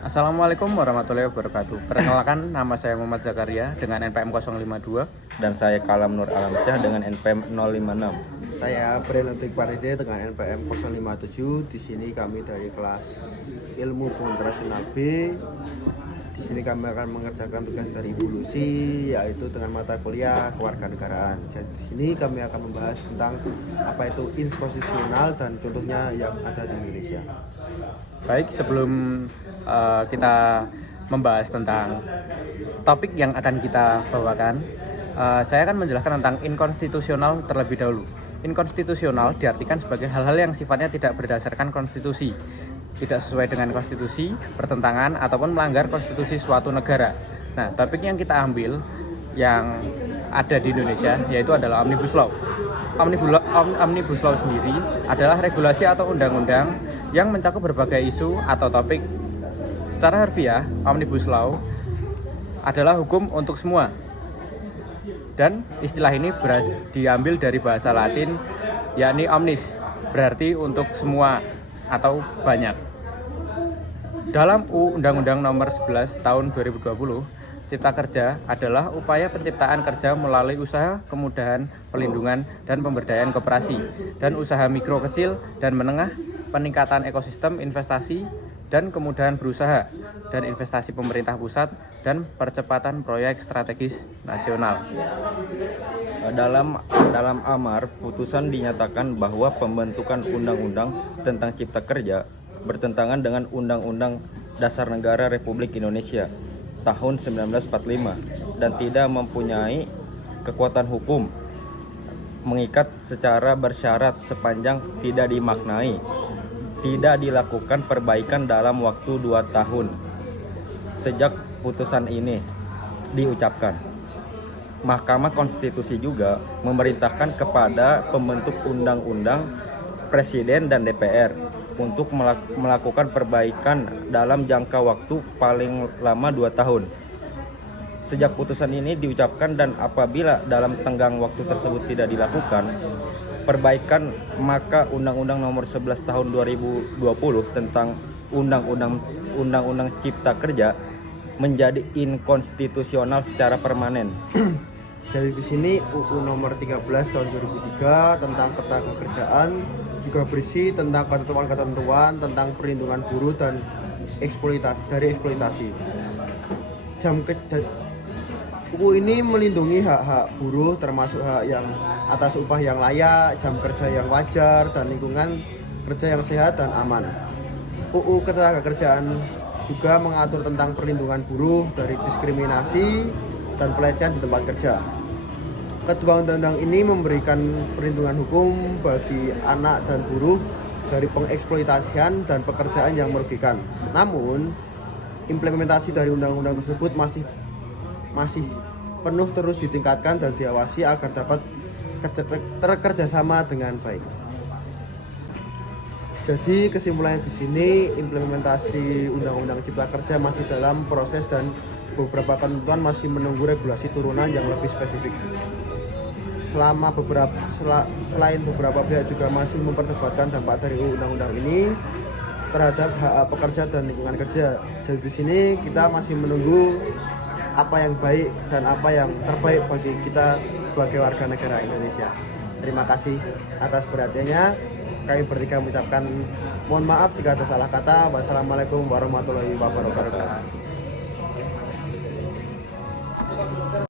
Assalamualaikum warahmatullahi wabarakatuh. Perkenalkan, nama saya Muhammad Zakaria dengan NPM 052. Dan saya Kalam Nur Alamsyah dengan NPM 056. Saya Brian Antik Paride dengan NPM 057. Di sini kami dari kelas Ilmu Internasional B. Di sini kami akan mengerjakan tugas dari Ibu Lucy, yaitu dengan mata kuliah kewarganegaraan. Jadi di sini kami akan membahas tentang apa itu inkonstitusional dan contohnya yang ada di Indonesia. Baik, sebelum kita membahas tentang topik yang akan kita bawakan, saya akan menjelaskan tentang inkonstitusional terlebih dahulu. Inkonstitusional diartikan sebagai hal-hal yang sifatnya tidak berdasarkan konstitusi, tidak sesuai dengan konstitusi, bertentangan, ataupun melanggar konstitusi suatu negara. Nah, topik yang kita ambil yang ada di Indonesia yaitu adalah Omnibus Law. Omnibus Law sendiri adalah regulasi atau undang-undang yang mencakup berbagai isu atau topik. Secara harfiah, Omnibus Law adalah hukum untuk semua. Dan istilah ini diambil dari bahasa Latin, yakni omnis, berarti untuk semua atau banyak. Dalam Undang-Undang Nomor 11 Tahun 2020, Cipta Kerja adalah upaya penciptaan kerja melalui usaha, kemudahan, pelindungan, dan pemberdayaan koperasi, dan usaha mikro kecil dan menengah, peningkatan ekosistem investasi, dan kemudahan berusaha, dan investasi pemerintah pusat, dan percepatan proyek strategis nasional. Dalam amar, putusan dinyatakan bahwa pembentukan undang-undang tentang Cipta Kerja bertentangan dengan Undang-Undang Dasar Negara Republik Indonesia tahun 1945 dan tidak mempunyai kekuatan hukum mengikat secara bersyarat sepanjang tidak dimaknai, tidak dilakukan perbaikan dalam waktu 2 tahun sejak putusan ini diucapkan. Mahkamah Konstitusi juga memerintahkan kepada pembentuk undang-undang, Presiden dan DPR untuk melakukan perbaikan dalam jangka waktu paling lama 2 tahun sejak putusan ini diucapkan, dan apabila dalam tenggang waktu tersebut tidak dilakukan perbaikan, maka Undang-Undang Nomor 11 Tahun 2020 tentang Undang-Undang Cipta Kerja menjadi inkonstitusional secara permanen. Jadi di sini UU Nomor 13 Tahun 2003 tentang Ketenagakerjaan juga berisi tentang ketentuan-ketentuan tentang perlindungan buruh dan eksploitasi. UU ini melindungi hak-hak buruh termasuk hak yang atas upah yang layak, jam kerja yang wajar, dan lingkungan kerja yang sehat dan aman. UU Ketenagakerjaan juga mengatur tentang perlindungan buruh dari diskriminasi dan pelecehan di tempat kerja. Kedua undang-undang ini memberikan perlindungan hukum bagi anak dan buruh dari pengeksploitasian dan pekerjaan yang merugikan. Namun, implementasi dari undang-undang tersebut masih penuh terus ditingkatkan dan diawasi agar dapat terkerjasama dengan baik. Jadi kesimpulannya di sini, implementasi Undang-Undang Cipta Kerja masih dalam proses dan beberapa ketentuan masih menunggu regulasi turunan yang lebih spesifik. Selain beberapa pihak juga masih memperdebatkan dampak dari undang-undang ini terhadap hak pekerja dan lingkungan kerja. Jadi di sini kita masih menunggu apa yang baik dan apa yang terbaik bagi kita sebagai warga negara Indonesia. Terima kasih atas perhatiannya. Kami bertiga mengucapkan mohon maaf jika ada salah kata. Wassalamualaikum warahmatullahi wabarakatuh.